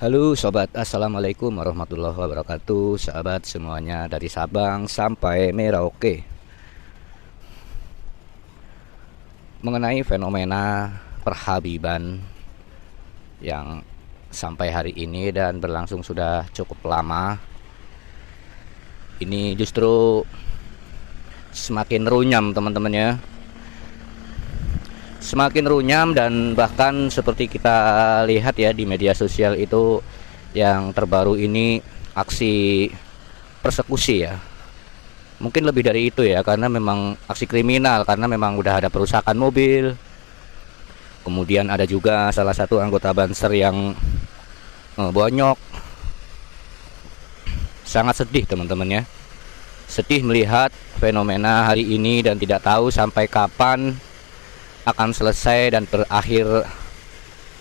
Halo sobat, assalamualaikum warahmatullahi wabarakatuh. Sahabat semuanya dari Sabang sampai Merauke. Mengenai fenomena perhabiban yang sampai hari ini dan berlangsung sudah cukup lama, ini justru semakin runyam teman-teman ya. Semakin runyam dan bahkan seperti kita lihat ya di media sosial itu, yang terbaru ini aksi persekusi ya. Mungkin lebih dari itu ya, karena memang aksi kriminal, karena memang udah ada perusakan mobil. Kemudian ada juga salah satu anggota Banser yang bonyok. Sangat sedih teman-teman ya. Sedih melihat fenomena hari ini dan tidak tahu sampai kapan akan selesai dan berakhir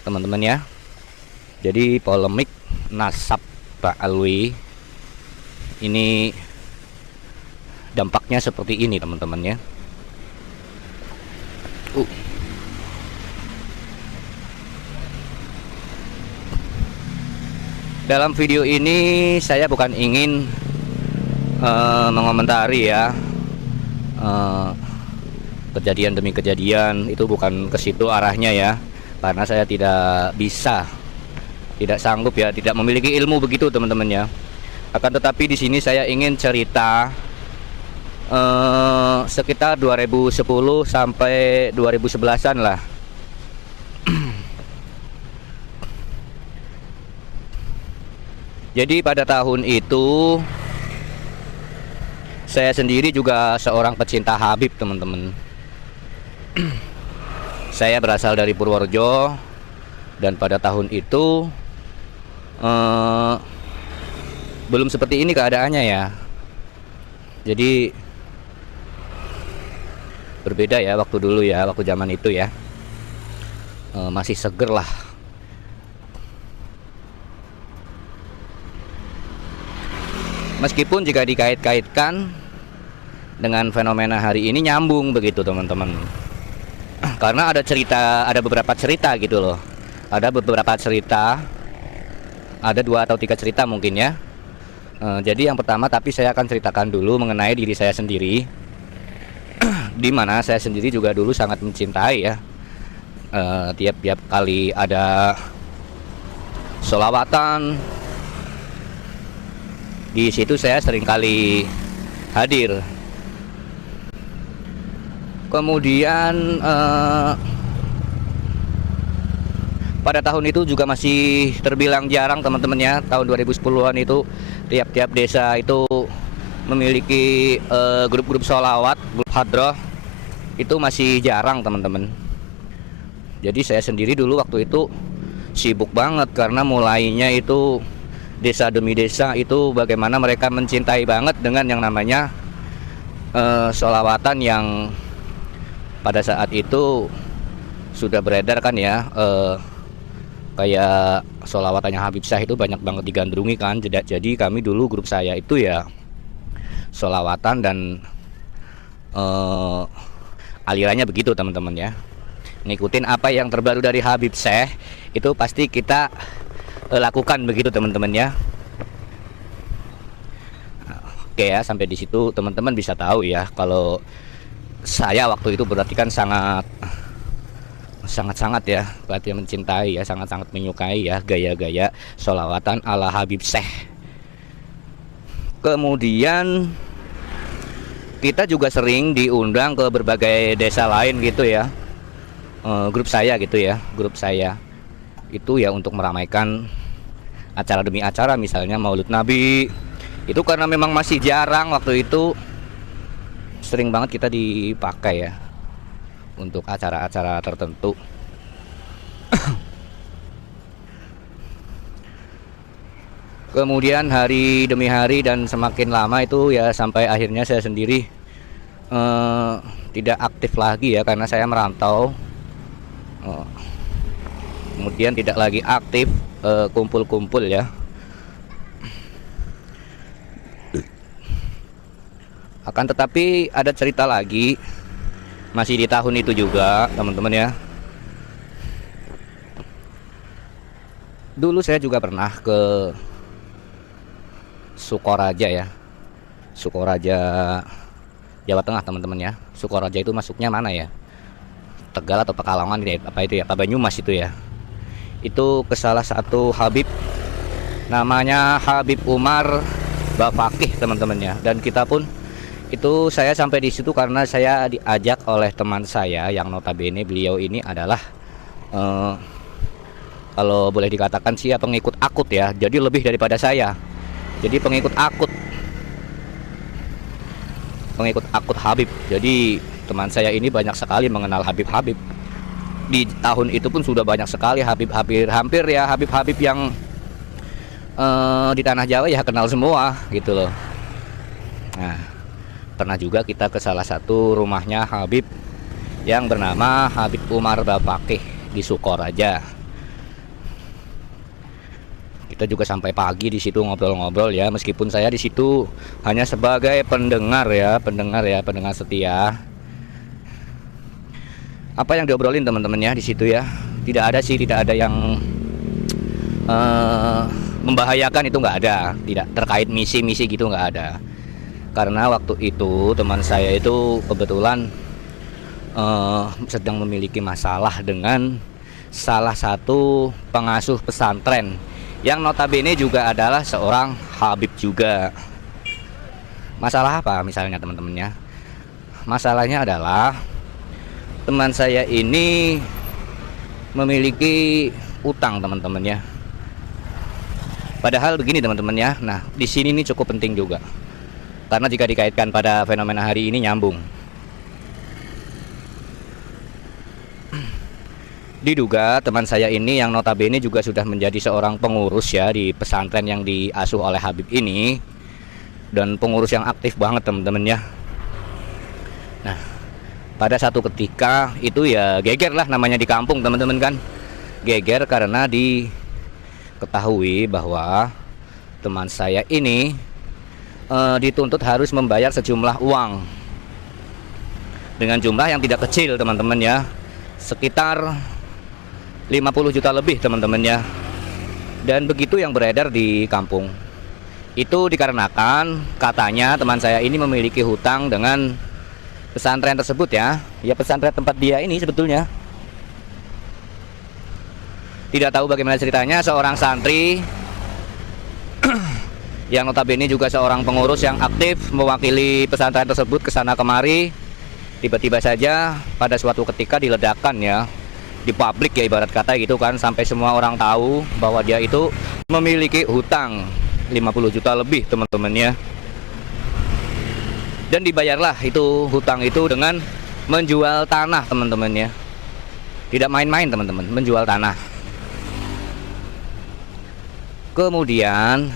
teman-teman ya. Jadi polemik nasab Pak Alwi ini dampaknya seperti ini teman-teman ya. Dalam video ini saya bukan ingin mengomentari ya kejadian demi kejadian, itu bukan ke situ arahnya ya, karena saya tidak bisa, tidak sanggup ya, tidak memiliki ilmu begitu teman-teman ya. Akan tetapi di sini saya ingin cerita sekitar 2010 sampai 2011-an lah. Jadi pada tahun itu saya sendiri juga seorang pecinta Habib teman-teman. Saya berasal dari Purworejo dan pada tahun itu belum seperti ini keadaannya ya. Jadi berbeda ya waktu dulu ya, waktu zaman itu ya, masih seger lah. Meskipun jika dikait-kaitkan dengan fenomena hari ini nyambung begitu teman-teman. Karena ada cerita, ada beberapa cerita gitu loh. Ada beberapa cerita, ada 2 atau 3 cerita mungkin ya. Jadi yang pertama, tapi saya akan ceritakan dulu mengenai diri saya sendiri. Di mana saya sendiri juga dulu sangat mencintai ya. Tiap-tiap kali ada sholawatan, di situ saya sering kali hadir. Kemudian pada tahun itu juga masih terbilang jarang teman-teman ya. Tahun 2010-an itu tiap-tiap desa itu memiliki grup-grup sholawat, grup hadroh. Itu masih jarang teman-teman. Jadi saya sendiri dulu waktu itu sibuk banget, karena mulainya itu desa demi desa itu bagaimana mereka mencintai banget dengan yang namanya sholawatan yang pada saat itu sudah beredar kan ya, kayak sholawatannya Habib Syah itu banyak banget digandrungi kan. Jadi kami dulu grup saya itu ya sholawatan dan alirannya begitu teman-teman ya, ngikutin apa yang terbaru dari Habib Syah itu pasti kita lakukan begitu teman-teman ya. Oke ya, sampai di situ teman-teman bisa tahu ya kalau saya waktu itu berarti kan sangat ya, berarti mencintai ya, sangat menyukai ya gaya-gaya sholawatan ala Habib Syah. Kemudian kita juga sering diundang ke berbagai desa lain gitu ya, grup saya gitu ya, grup saya itu ya untuk meramaikan acara demi acara, misalnya Maulid Nabi. Itu karena memang masih jarang waktu itu, sering banget kita dipakai ya untuk acara-acara tertentu. Kemudian hari demi hari dan semakin lama itu ya sampai akhirnya saya sendiri tidak aktif lagi ya, karena saya merantau. Kemudian tidak lagi aktif kumpul-kumpul ya. Akan tetapi ada cerita lagi, masih di tahun itu juga teman-teman ya. Dulu saya juga pernah ke Sukoraja ya, Sukoraja Jawa Tengah teman-teman ya. Sukoraja itu masuknya mana ya? Tegal atau Pekalongan ya, apa itu ya, Banyumas itu ya. Itu ke salah satu Habib, namanya Habib Umar Bafakih teman-teman ya. Dan kita pun itu, saya sampai di situ karena saya diajak oleh teman saya yang notabene beliau ini adalah kalau boleh dikatakan sih ya pengikut akut ya. Jadi lebih daripada saya. Jadi pengikut akut Habib. Jadi teman saya ini banyak sekali mengenal Habib-Habib. Di tahun itu pun sudah banyak sekali Habib-Habib, hampir ya Habib-Habib yang di tanah Jawa ya kenal semua gitu loh. Nah, pernah juga kita ke salah satu rumahnya Habib yang bernama Habib Umar Bafakih di Sukoraja. Kita juga sampai pagi di situ ngobrol-ngobrol ya, meskipun saya di situ hanya sebagai pendengar setia. Apa yang diobrolin teman-teman ya di situ ya, tidak ada yang membahayakan, itu nggak ada, tidak terkait misi-misi gitu, nggak ada. Karena waktu itu teman saya itu kebetulan sedang memiliki masalah dengan salah satu pengasuh pesantren yang notabene juga adalah seorang Habib juga. Masalah apa misalnya teman-temannya? Masalahnya adalah teman saya ini memiliki utang teman-temannya. Padahal begini teman-teman ya. Nah, di sini ini cukup penting juga. Karena jika dikaitkan pada fenomena hari ini nyambung. Diduga teman saya ini yang notabene juga sudah menjadi seorang pengurus ya di pesantren yang diasuh oleh Habib ini, dan pengurus yang aktif banget teman-teman ya. Nah, pada satu ketika itu ya geger lah namanya di kampung teman-teman kan. Geger karena diketahui bahwa teman saya ini dituntut harus membayar sejumlah uang dengan jumlah yang tidak kecil teman-teman ya, sekitar 50 juta lebih teman-teman ya. Dan begitu yang beredar di kampung. Itu dikarenakan katanya teman saya ini memiliki hutang dengan pesantren tersebut ya. Ya pesantren tempat dia ini sebetulnya. Tidak tahu bagaimana ceritanya, seorang santri yang notabene juga seorang pengurus yang aktif mewakili pesantren tersebut ke sana kemari, tiba-tiba saja pada suatu ketika diledakkan ya, di publik ya ibarat kata gitu kan, sampai semua orang tahu bahwa dia itu memiliki hutang 50 juta lebih teman-teman ya. Dan dibayarlah itu hutang itu dengan menjual tanah teman-teman ya. Tidak main-main teman-teman, menjual tanah. Kemudian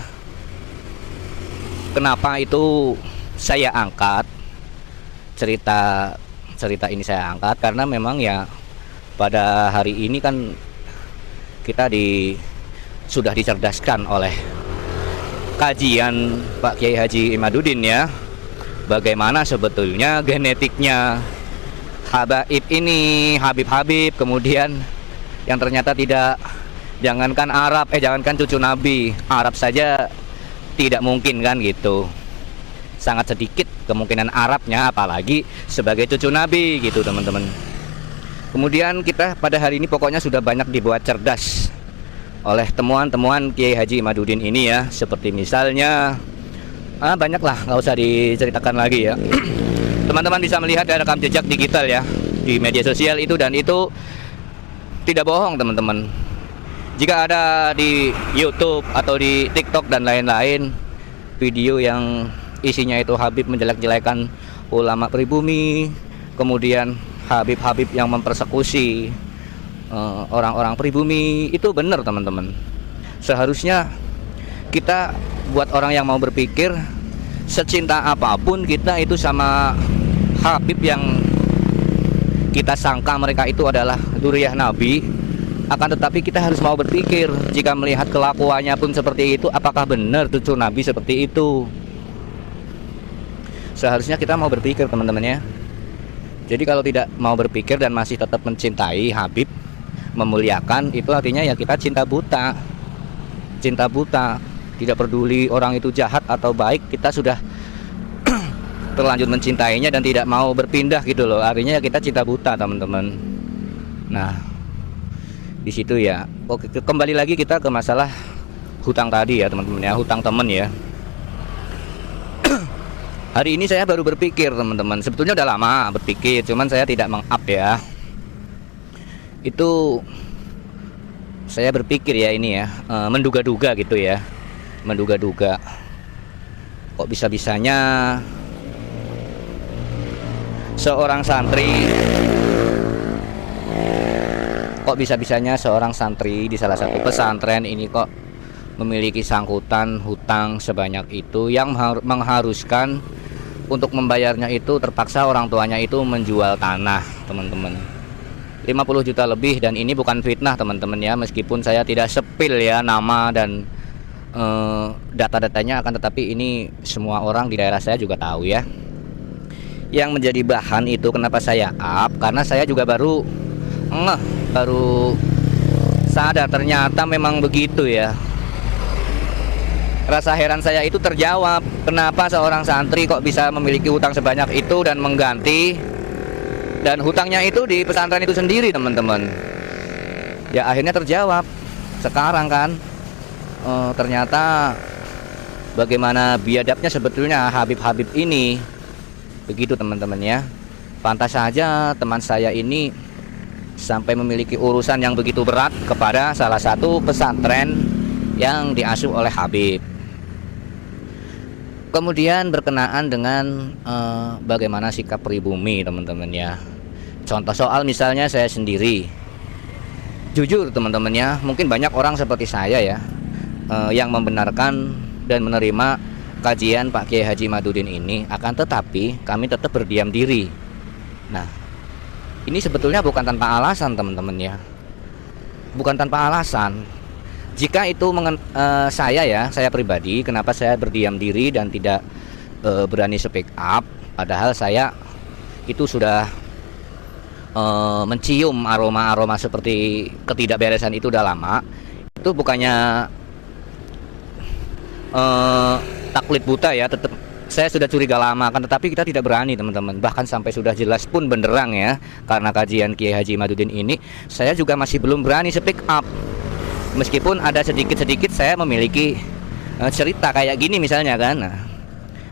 kenapa itu saya angkat cerita ini, saya angkat karena memang ya pada hari ini kan kita sudah dicerdaskan oleh kajian Pak Kiai Haji Imaduddin ya, bagaimana sebetulnya genetiknya Habaib ini, Habib-Habib, kemudian yang ternyata tidak, jangankan Arab, jangankan cucu Nabi, Arab saja tidak mungkin kan gitu. Sangat sedikit kemungkinan Arabnya, apalagi sebagai cucu Nabi gitu teman-teman. Kemudian kita pada hari ini pokoknya sudah banyak dibuat cerdas oleh temuan-temuan Kiai Haji Imaduddin ini ya. Seperti misalnya banyaklah, nggak usah diceritakan lagi ya. Teman-teman bisa melihat ada rekam jejak digital ya di media sosial itu, dan itu tidak bohong teman-teman. Jika ada di YouTube atau di TikTok dan lain-lain video yang isinya itu Habib menjelek-jelekan ulama pribumi, kemudian Habib-Habib yang mempersekusi orang-orang pribumi, itu benar teman-teman. Seharusnya kita buat orang yang mau berpikir, secinta apapun kita itu sama Habib yang kita sangka mereka itu adalah dzurriyyah Nabi, akan tetapi kita harus mau berpikir, jika melihat kelakuannya pun seperti itu, apakah benar cucu Nabi seperti itu? Seharusnya kita mau berpikir teman-teman ya. Jadi kalau tidak mau berpikir dan masih tetap mencintai Habib, memuliakan, itu artinya ya kita cinta buta. cinta buta, tidak peduli orang itu jahat atau baik, kita sudah terlanjur mencintainya dan tidak mau berpindah gitu loh. Artinya kita cinta buta, teman-teman. Nah, di situ ya. Oke, kembali lagi kita ke masalah hutang tadi ya, teman-teman ya, hutang temen ya. Hari ini saya baru berpikir, teman-teman. Sebetulnya udah lama berpikir, cuman saya tidak meng-up ya. Itu saya berpikir ya ini ya, menduga-duga gitu ya. Menduga-duga. Kok bisa-bisanya seorang santri di salah satu pesantren ini kok memiliki sangkutan hutang sebanyak itu, yang mengharuskan untuk membayarnya itu terpaksa orang tuanya itu menjual tanah, teman-teman. 50 juta lebih, dan ini bukan fitnah, teman-teman ya, meskipun saya tidak sepil ya nama dan data-datanya, akan tetapi ini semua orang di daerah saya juga tahu ya. Yang menjadi bahan itu kenapa saya up, karena saya juga baru sadar ternyata memang begitu ya. Rasa heran saya itu terjawab, kenapa seorang santri kok bisa memiliki hutang sebanyak itu dan mengganti, dan hutangnya itu di pesantren itu sendiri, teman-teman. Ya akhirnya terjawab sekarang kan. Ternyata bagaimana biadabnya sebetulnya Habib-Habib ini. Begitu, teman-teman ya. Pantas saja teman saya ini sampai memiliki urusan yang begitu berat kepada salah satu pesantren yang diasuh oleh Habib. Kemudian berkenaan dengan bagaimana sikap pribumi, teman-teman ya. Contoh soal misalnya saya sendiri. Jujur, teman-teman ya, mungkin banyak orang seperti saya ya, yang membenarkan dan menerima kajian Pak Kiai Haji Madudin ini, akan tetapi kami tetap berdiam diri. Nah, ini sebetulnya bukan tanpa alasan, teman-teman ya, bukan tanpa alasan. Jika itu saya pribadi, kenapa saya berdiam diri dan tidak berani speak up, padahal saya itu sudah mencium aroma-aroma seperti ketidakberesan itu udah lama. Itu bukannya taklid buta ya, tetap saya sudah curiga lama, kan tetapi kita tidak berani, teman-teman. Bahkan sampai sudah jelas pun benderang ya, karena kajian Kiai Haji Madudin ini, saya juga masih belum berani speak up. Meskipun ada sedikit-sedikit saya memiliki cerita kayak gini misalnya kan. Nah,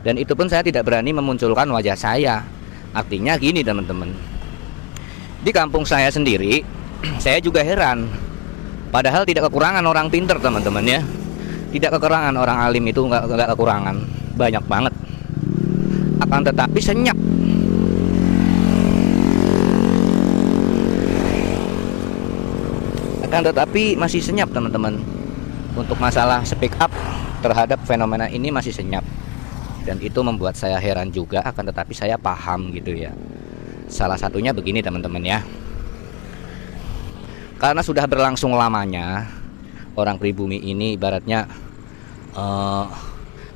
dan itu pun saya tidak berani memunculkan wajah saya. Artinya gini, teman-teman. Di kampung saya sendiri, saya juga heran. Padahal tidak kekurangan orang pinter, teman-teman ya. Tidak kekurangan orang alim, itu nggak kekurangan, banyak banget. Akan tetapi senyap. Akan tetapi masih senyap, teman-teman. Untuk masalah speak up terhadap fenomena ini masih senyap. Dan itu membuat saya heran juga, akan tetapi saya paham gitu ya. Salah satunya begini, teman-teman ya. Karena sudah berlangsung lamanya orang pribumi ini ibaratnya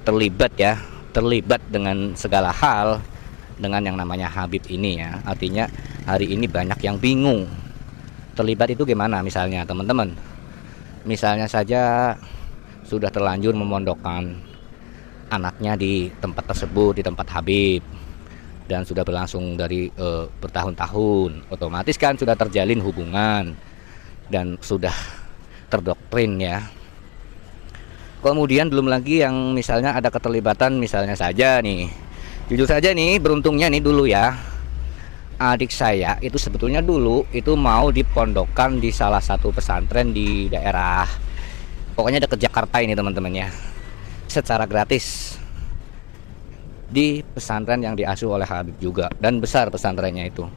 terlibat dengan segala hal dengan yang namanya Habib ini ya. Artinya hari ini banyak yang bingung. Terlibat itu gimana misalnya, teman-teman? Misalnya saja sudah terlanjur memondokkan anaknya di tempat tersebut, di tempat Habib, dan sudah berlangsung dari bertahun-tahun, otomatis kan sudah terjalin hubungan dan sudah terdoktrin ya. Kemudian belum lagi yang misalnya ada keterlibatan, misalnya saja nih, jujur saja nih, beruntungnya nih dulu ya, adik saya itu sebetulnya dulu itu mau dipondokkan di salah satu pesantren di daerah, pokoknya dekat Jakarta ini, teman-teman ya, secara gratis di pesantren yang diasuh oleh Habib juga, dan besar pesantrennya itu.